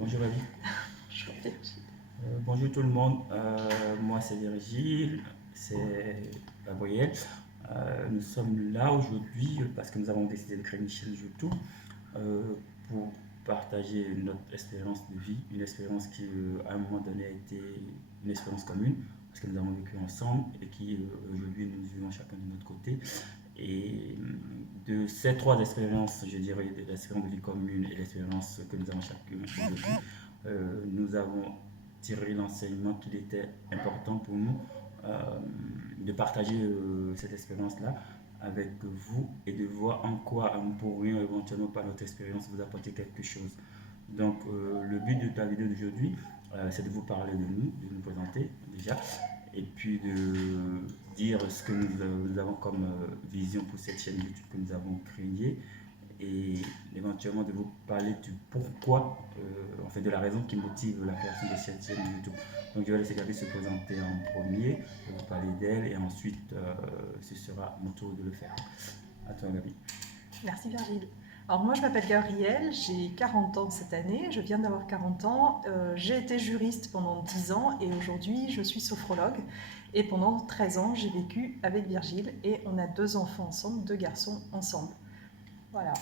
Bonjour Ali. Bonjour Virginie. Bonjour tout le monde. Moi c'est Virgile, c'est Gabriel. Nous sommes là aujourd'hui parce que nous avons décidé de créer une chaîne YouTube euh, pour partager notre expérience de vie, une expérience qui à un moment donné a été une expérience commune parce que nous avons vécu ensemble et qui aujourd'hui nous vivons chacun de notre côté. Et de ces trois expériences, je dirais, de l'expérience de vie commune et l'expérience que nous avons chacun aujourd'hui, nous avons tiré l'enseignement qu'il était important pour nous euh, de partager cette expérience-là avec vous et de voir en quoi nous pourrions éventuellement par notre expérience vous apporter quelque chose. Donc le but de ta vidéo d'aujourd'hui, c'est de vous parler de nous présenter déjà, et puis de dire ce que nous avons comme vision pour cette chaîne YouTube que nous avons créée et éventuellement de vous parler du pourquoi, en fait de la raison qui motive la création de cette chaîne YouTube. Donc je vais laisser Gabi se présenter en premier, vous parler d'elle et ensuite ce sera mon tour de le faire. À toi Gabi. Merci Virgile. Alors moi je m'appelle Gabrielle, j'ai 40 ans cette année, je viens d'avoir 40 ans. J'ai été juriste pendant 10 ans et aujourd'hui je suis sophrologue. Et pendant 13 ans j'ai vécu avec Virgile et on a 2 enfants ensemble, 2 garçons ensemble. Voilà.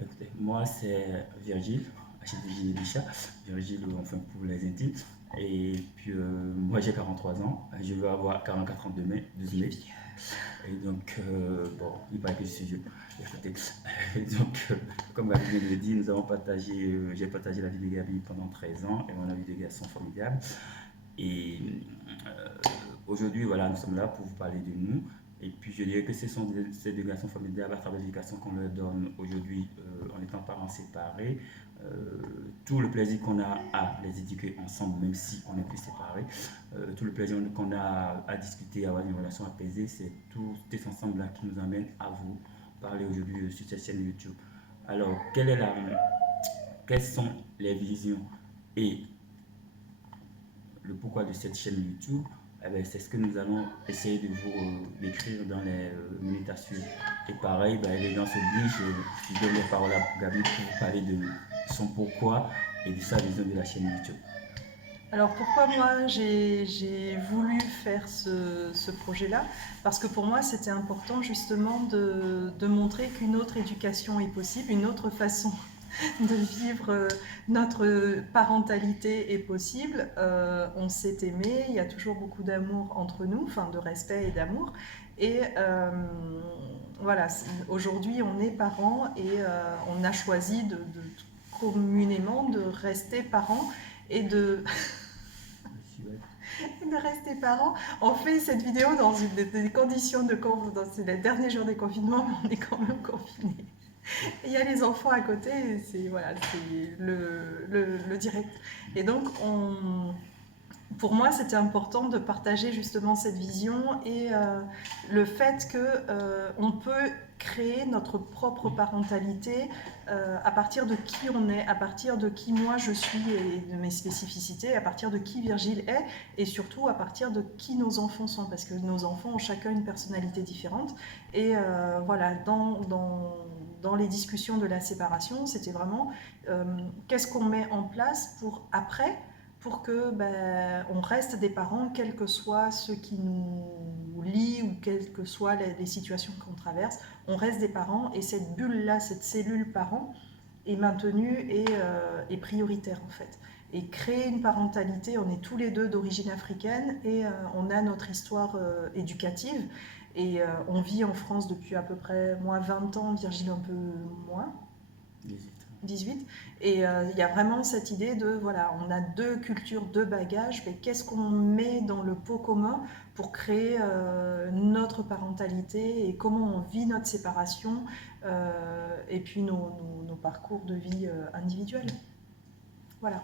Écoutez, moi c'est Virgile, Virgile Elisha, Virgile enfin pour les intimes. Et puis moi j'ai 43 ans, je vais avoir 44 ans demain, 12 mai. Et donc, bon, il paraît que je suis vieux. Écoutez, donc, comme Gabi vient de le dire, nous avons partagé, j'ai partagé la vie de Gabi pendant 13 ans et on a eu des garçons formidables. Et aujourd'hui, voilà, nous sommes là pour vous parler de nous. Et puis, je dirais que ce sont ces deux garçons formidables à travers l'éducation qu'on leur donne aujourd'hui en étant parents séparés. Tout le plaisir qu'on a à les éduquer ensemble, même si on est plus séparés, tout le plaisir qu'on a à discuter, à avoir une relation apaisée, c'est tout cet ensemble-là qui nous amène à vous parler aujourd'hui sur cette chaîne YouTube. Alors, quelles sont les visions et le pourquoi de cette chaîne YouTube? Eh ben, c'est ce que nous allons essayer de vous décrire dans les minutes à suivre. Et pareil, ben, les gens s'obligent, je donne les paroles à Gabi pour vous parler de son pourquoi et de sa vision de la chaîne YouTube. Alors pourquoi moi j'ai voulu faire ce projet-là? Parce que pour moi c'était important justement de montrer qu'une autre éducation est possible, une autre façon de vivre notre parentalité est possible. On s'est aimé, il y a toujours beaucoup d'amour entre nous, enfin de respect et d'amour. Et voilà, aujourd'hui on est parents et on a choisi communément de rester parents et de rester parents. On fait cette vidéo dans des conditions de c'est les derniers jours des confinements, mais on est quand même confinés. Il y a les enfants à côté, c'est voilà, le direct. Et donc, pour moi, c'était important de partager justement cette vision et le fait qu'on peut créer notre propre parentalité à partir de qui on est, à partir de qui moi je suis et de mes spécificités, à partir de qui Virgile est et surtout à partir de qui nos enfants sont, parce que nos enfants ont chacun une personnalité différente. Et voilà, dans les discussions de la séparation, c'était vraiment qu'est-ce qu'on met en place pour après, pour que on reste des parents, quel que soit ce qui nous lie ou quelles que soient les situations qu'on traverse, on reste des parents et cette bulle-là, cette cellule parent est maintenue et prioritaire en fait. Et créer une parentalité, on est tous les deux d'origine africaine et on a notre histoire éducative et on vit en France depuis à peu près moi 20 ans, Virgile un peu moins. 18. Et il y a vraiment cette idée de, voilà, on a deux cultures, deux bagages, mais qu'est-ce qu'on met dans le pot commun pour créer notre parentalité et comment on vit notre séparation et puis nos parcours de vie individuels. Voilà.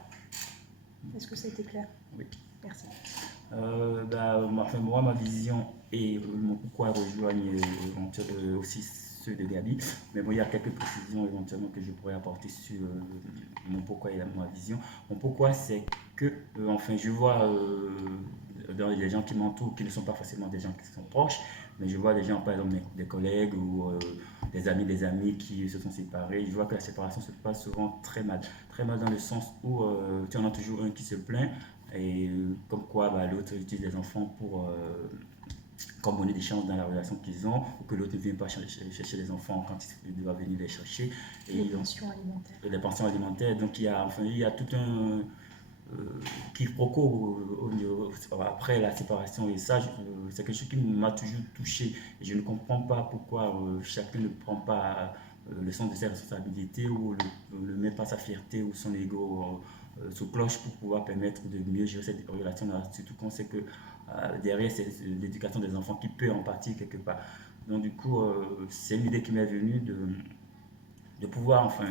Est-ce que ça a été clair? Oui. Merci. Moi, ma vision et mon pourquoi rejoignent aussi ceux de Gabi. Mais bon, il y a quelques précisions éventuellement que je pourrais apporter sur mon pourquoi et ma vision. Mon pourquoi, c'est que, enfin, je vois dans les gens qui m'entourent, qui ne sont pas forcément des gens qui sont proches, mais je vois des gens, par exemple, des collègues ou des amis qui se sont séparés. Je vois que la séparation se passe souvent très mal dans le sens où tu en as toujours un qui se plaint et comme quoi bah, l'autre utilise les enfants pour comme donner des chances dans la relation qu'ils ont, ou que l'autre ne vient pas chercher les enfants quand il doit venir les chercher. Les pensions alimentaires. Et les pensions alimentaires. Donc il y a tout un quiproquo après la séparation. Et ça, c'est quelque chose qui m'a toujours touché. Et je ne comprends pas pourquoi chacun ne prend pas le sens de ses responsabilités ou ne met pas sa fierté ou son ego sous cloche pour pouvoir permettre de mieux gérer cette relation-là. Surtout qu'on sait que derrière, c'est l'éducation des enfants qui peut en partir quelque part. Donc du coup, c'est une idée qui m'est venue de pouvoir, enfin,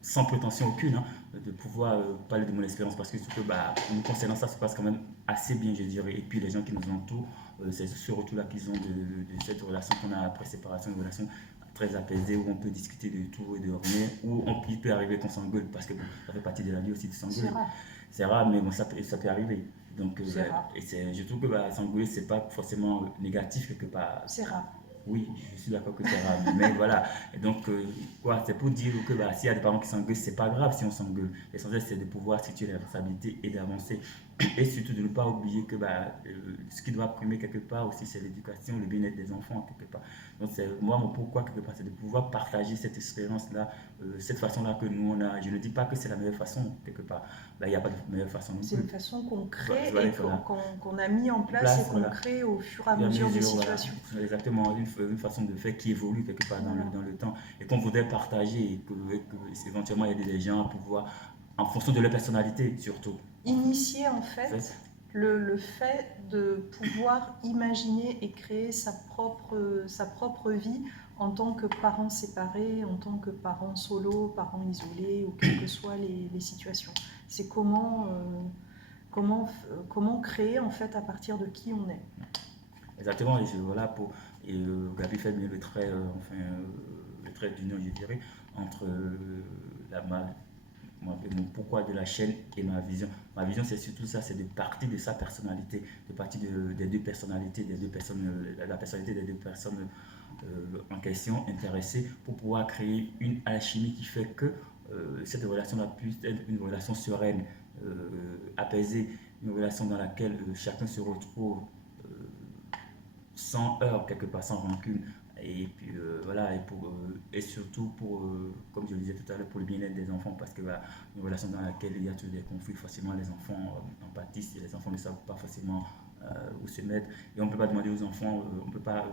sans prétention aucune, hein, de pouvoir parler de mon expérience parce que surtout, bah, nous concernant, ça se passe quand même assez bien, je dirais. Et puis les gens qui nous entourent, c'est ce retour-là qu'ils ont de cette relation qu'on a après séparation, une relation très apaisée où on peut discuter de tout et de rien, où il peut arriver qu'on s'engueule parce que bon, ça fait partie de la vie aussi de s'engueuler. C'est rare, mais bon, ça peut arriver. Donc, je trouve que bah, s'engueuler, c'est pas forcément négatif quelque part. C'est rare. Oui, je suis d'accord que c'est rare, mais voilà. Et donc, c'est pour dire que bah, s'il y a des parents qui s'engueulent, c'est pas grave si on s'engueule. L'essentiel, c'est de pouvoir situer les responsabilités et d'avancer. Et surtout de ne pas oublier que bah, ce qui doit primer quelque part aussi, c'est l'éducation, le bien-être des enfants quelque part. Donc, moi, mon pourquoi quelque part, c'est de pouvoir partager cette expérience-là, cette façon-là que nous, on a. Je ne dis pas que c'est la meilleure façon quelque part. Là, il n'y a pas de meilleure façon non plus. C'est une façon qu'on crée voilà, et qu'on a mis en place et qu'on crée au fur et à mesure des situations. Voilà. Exactement, une façon de faire qui évolue quelque part dans le temps et qu'on voudrait partager et que éventuellement il y a des gens à pouvoir, en fonction de leur personnalité surtout. Initier en fait le fait de pouvoir imaginer et créer sa propre vie en tant que parent séparé, en tant que parent solo, parent isolé ou quelles que soient les situations. C'est comment créer en fait à partir de qui on est. Exactement, et Gabi fait bien le trait d'union, je dirais, entre mon pourquoi de la chaîne et ma vision. Ma vision, c'est surtout ça, c'est de partir de sa personnalité, de partir des deux personnalités, la personnalité des deux personnes en question, intéressées, pour pouvoir créer une alchimie qui fait que cette relation-là puisse être une relation sereine, apaisée, une relation dans laquelle chacun se retrouve sans heurts, quelque part, sans rancune. Et puis voilà, et surtout pour, comme je le disais tout à l'heure, pour le bien-être des enfants, parce que une relation dans laquelle il y a toujours des conflits, forcément les enfants en pâtissent et les enfants ne savent pas forcément où se mettre. Et on ne peut pas demander aux enfants, on ne peut pas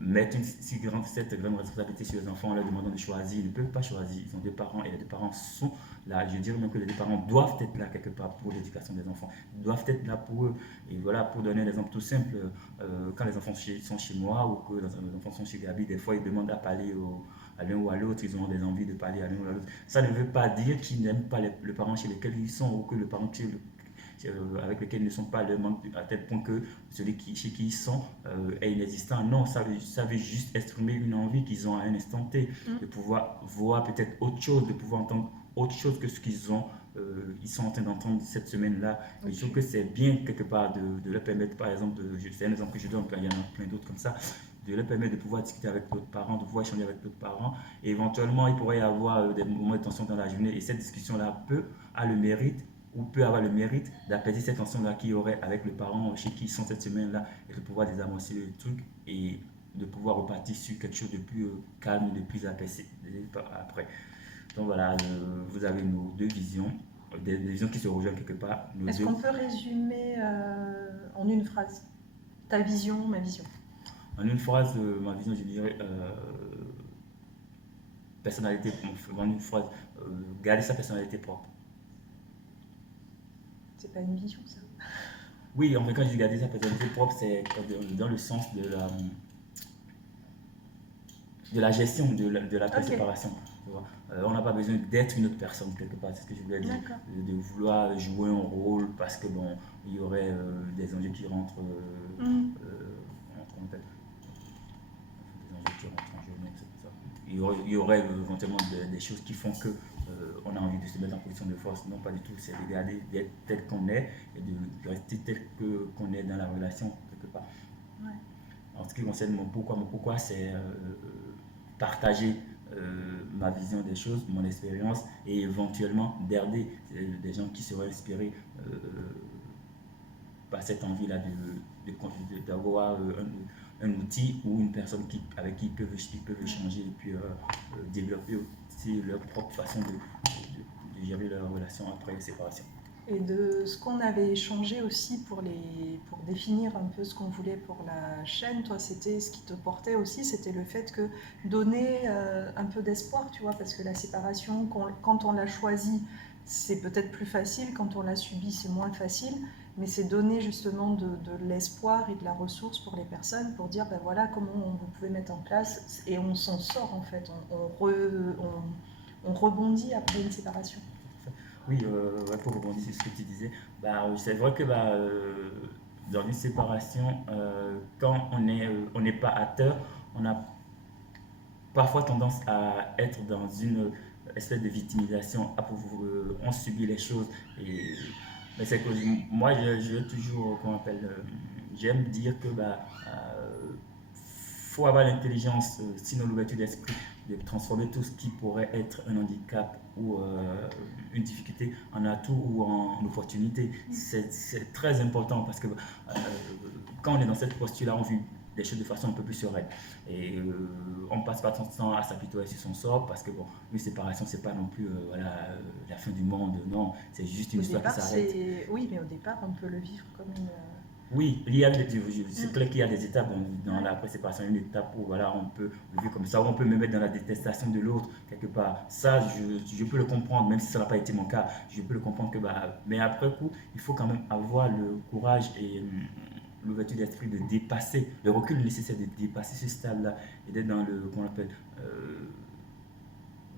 mettre cette grande responsabilité sur les enfants en leur demandant de choisir. Ils ne peuvent pas choisir. Ils ont deux parents et les deux parents sont là. Je dirais même que les deux parents doivent être là quelque part pour l'éducation des enfants. Ils doivent être là pour eux. Et voilà, pour donner un exemple tout simple, quand les enfants sont chez moi ou que les enfants sont chez Gabi, des fois ils demandent à parler à l'un ou à l'autre, ils ont des envies de parler à l'un ou à l'autre. Ça ne veut pas dire qu'ils n'aiment pas le parent chez lequel ils sont ou que le parent avec lequel ils ne sont pas le manque à tel point que celui chez qui ils sont est inexistant. Non, ça veut juste exprimer une envie qu'ils ont à un instant T, de pouvoir voir peut-être autre chose, de pouvoir entendre autre chose que ce qu'ils ont. Ils sont en train d'entendre cette semaine-là. Okay. Et je trouve que c'est bien quelque part de leur permettre, par exemple, c'est un exemple que je donne, il y en a plein d'autres comme ça, de leur permettre de pouvoir discuter avec d'autres parents, de pouvoir échanger avec d'autres parents. Et éventuellement, il pourrait y avoir des moments de tension dans la journée. Et cette discussion-là a le mérite ou peut avoir le mérite d'apaiser cette tension-là qu'il y aurait avec le parent chez qui ils sont cette semaine-là et de pouvoir désamorcer le truc et de pouvoir repartir sur quelque chose de plus calme, de plus apaisé après. Donc voilà, vous avez nos deux visions, des visions qui se rejoignent quelque part. Est-ce qu'on peut résumer en une phrase ta vision, ma vision? En une phrase, ma vision, je dirais personnalité, en une phrase, garder sa personnalité propre. C'est pas une vision, ça? Oui, en fait, quand je dis garder sa personnalité propre, c'est dans le sens de la gestion de la préséparation. On n'a pas besoin d'être une autre personne quelque part, c'est ce que je voulais dire. De vouloir jouer un rôle parce que bon, il y aurait des enjeux qui rentrent en tête. Des enjeux qui rentrent en jeu, c'est ça. Il y aurait éventuellement des choses qui font que on a envie de se mettre en position de force. Non, pas du tout. C'est de garder, d'être tel qu'on est et de rester tel qu'on est dans la relation quelque part. Ouais. En ce qui concerne mon pourquoi c'est partager ma vision des choses, mon expérience et éventuellement d'aider des gens qui seraient inspirés par cette envie-là d'avoir un outil ou une personne avec qui ils peuvent échanger et puis développer aussi leur propre façon de gérer leur relation après séparation. Et de ce qu'on avait échangé aussi pour définir un peu ce qu'on voulait pour la chaîne, toi, c'était ce qui te portait aussi, c'était le fait que donner un peu d'espoir, tu vois, parce que la séparation, quand on l'a choisie, c'est peut-être plus facile, quand on l'a subie, c'est moins facile, mais c'est donner justement de l'espoir et de la ressource pour les personnes, pour dire, ben voilà, comment vous pouvez mettre en place, et on s'en sort en fait, on rebondit après une séparation. Oui, ouais, pour rebondir sur ce que tu disais, c'est vrai que dans une séparation, quand on n'est pas acteur, on a parfois tendance à être dans une espèce de victimisation, on subit les choses. Mais c'est que moi, je toujours, comment on appelle, j'aime dire que faut avoir l'intelligence, sinon l'ouverture d'esprit, de transformer tout ce qui pourrait être un handicap ou une difficulté en atout ou en opportunité. C'est très important parce que quand on est dans cette posture-là, on vit des choses de façon un peu plus sereine. Et on ne passe pas son temps à s'apitoyer sur son sort parce que bon, une séparation, c'est pas non plus la fin du monde, non, c'est juste une histoire qui s'arrête. Oui, mais au départ, on peut le vivre comme une. Oui, c'est clair qu'il y a des étapes dans la séparation, une étape où voilà, on peut le vivre comme ça, où on peut me mettre dans la détestation de l'autre quelque part. Ça, je peux le comprendre, même si ça n'a pas été mon cas, je peux le comprendre mais après coup, il faut quand même avoir le courage et l'ouverture d'esprit de dépasser, le recul nécessaire de dépasser ce stade-là et d'être dans qu'on appelle,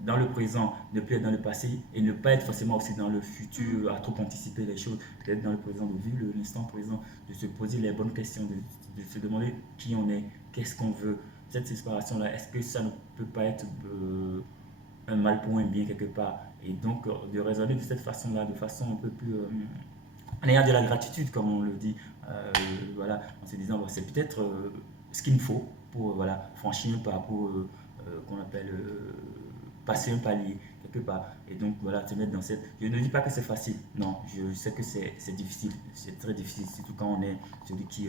dans le présent, ne plus être dans le passé et ne pas être forcément aussi dans le futur, à trop anticiper les choses, d'être dans le présent, de vivre l'instant présent, de se poser les bonnes questions, de se demander qui on est, qu'est-ce qu'on veut. Cette séparation-là, est-ce que ça ne peut pas être un mal pour un bien quelque part? Et donc de raisonner de cette façon-là, de façon un peu plus en ayant de la gratitude, comme on le dit, voilà, en se disant, c'est peut-être ce qu'il me faut pour voilà, franchir un pas, pour qu'on appelle passer un palier quelque part. Et donc voilà, te mettre dans cette. Je ne dis pas que c'est facile, non, je sais que c'est difficile, c'est très difficile, surtout quand on est celui qui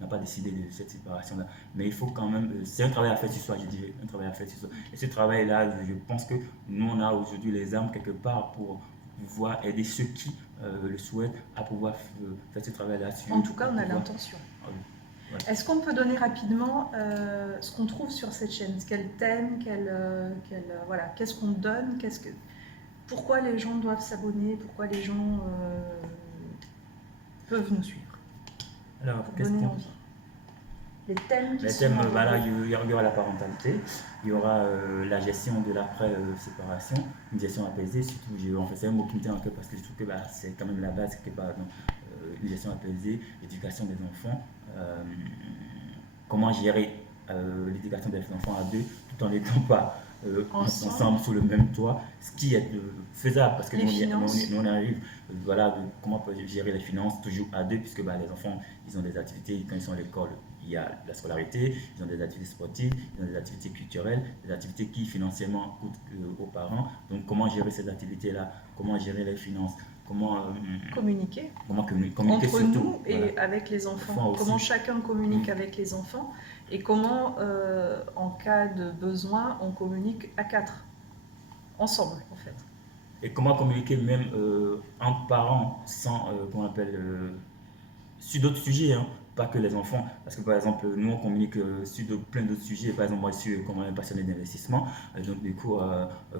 n'a pas décidé de cette séparation-là. Mais il faut quand même, c'est un travail à faire sur soi, je dirais, un travail à faire sur soi. Et ce travail-là, je pense que nous, on a aujourd'hui les armes quelque part pour pouvoir aider ceux qui le souhaitent à pouvoir faire ce travail-là. En tout cas, on a l'intention. Ouais. Est-ce qu'on peut donner rapidement ce qu'on trouve sur cette chaîne? Quel thème, voilà, qu'est-ce qu'on donne, pourquoi les gens doivent s'abonner, pourquoi les gens peuvent nous suivre? Alors, pour donner envie. Les thèmes qui sont là, il y aura la parentalité, il y aura la gestion de l'après-séparation, une gestion apaisée, surtout, c'est un mot qui me tient en cœur parce que je trouve que c'est quand même la base, quelque part, une gestion apaisée, l'éducation des enfants, comment gérer l'éducation des enfants à deux, tout en n'étant pas ensemble sous le même toit, ce qui est faisable parce que nous on arrive, voilà, comment on peut gérer les finances toujours à deux, puisque les enfants, ils ont des activités quand ils sont à l'école. Il y a la scolarité, ils ont des activités sportives, ils ont des activités culturelles, des activités qui financièrement coûtent aux parents. Donc comment gérer ces activités-là, comment gérer les finances, comment communiquer entre surtout, nous et avec les enfants, comment chacun communique avec les enfants et comment en cas de besoin on communique à quatre, ensemble en fait. Et comment communiquer même entre parents sans, qu'on appelle, sur d'autres sujets, hein, pas que les enfants. Parce que par exemple, nous on communique sur plein d'autres sujets. Par exemple, moi je suis comme un passionné d'investissement. Donc du coup,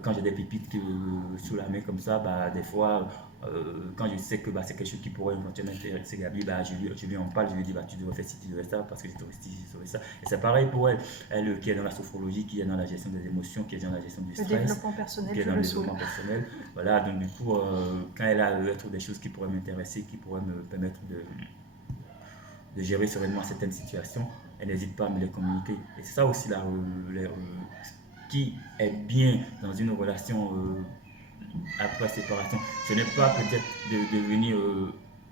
quand j'ai des pépites sous la main comme ça, des fois, quand je sais que c'est quelque chose qui pourrait éventuellement intéresser Gabi, je lui en parle, je lui dis tu devrais faire ci, tu devrais ça, parce que j'ai trouvé ci, j'ai trouvé ça. Et c'est pareil pour elle qui est dans la sophrologie, qui est dans la gestion des émotions, qui est dans la gestion du stress, le développement personnel, qui est dans le développement personnel. Voilà, donc du coup, quand elle trouve des choses qui pourraient m'intéresser, qui pourraient me permettre de gérer sereinement certaines situations, elle n'hésite pas à me les communiquer. Et c'est ça aussi qui est bien dans une relation après séparation. Ce n'est pas peut-être de devenir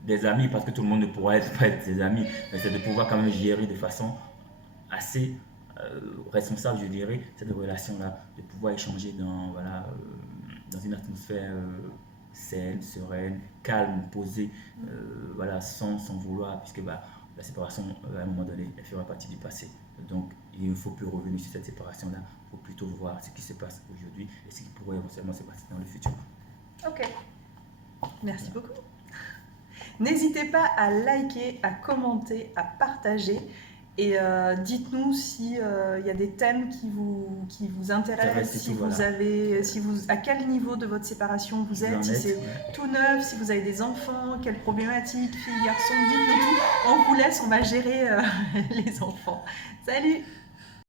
des amis, parce que tout le monde ne pourra pas être des amis, mais c'est de pouvoir quand même gérer de façon assez responsable, je dirais, cette relation-là, de pouvoir échanger dans, voilà, dans une atmosphère saine, sereine, calme, posée, voilà, sans vouloir, puisque bah, la séparation, à un moment donné, elle fera partie du passé. Donc, il ne faut plus revenir sur cette séparation-là, il faut plutôt voir ce qui se passe aujourd'hui et ce qui pourrait éventuellement se passer dans le futur. Ok, merci beaucoup. N'hésitez pas à liker, à commenter, à partager. Et dites-nous si il y a des thèmes qui vous intéressent, si vous avez, à quel niveau de votre séparation vous êtes, si c'est tout neuf, si vous avez des enfants, quelles problématiques, filles, garçons, dites-nous tout. On vous laisse, on va gérer les enfants. Salut!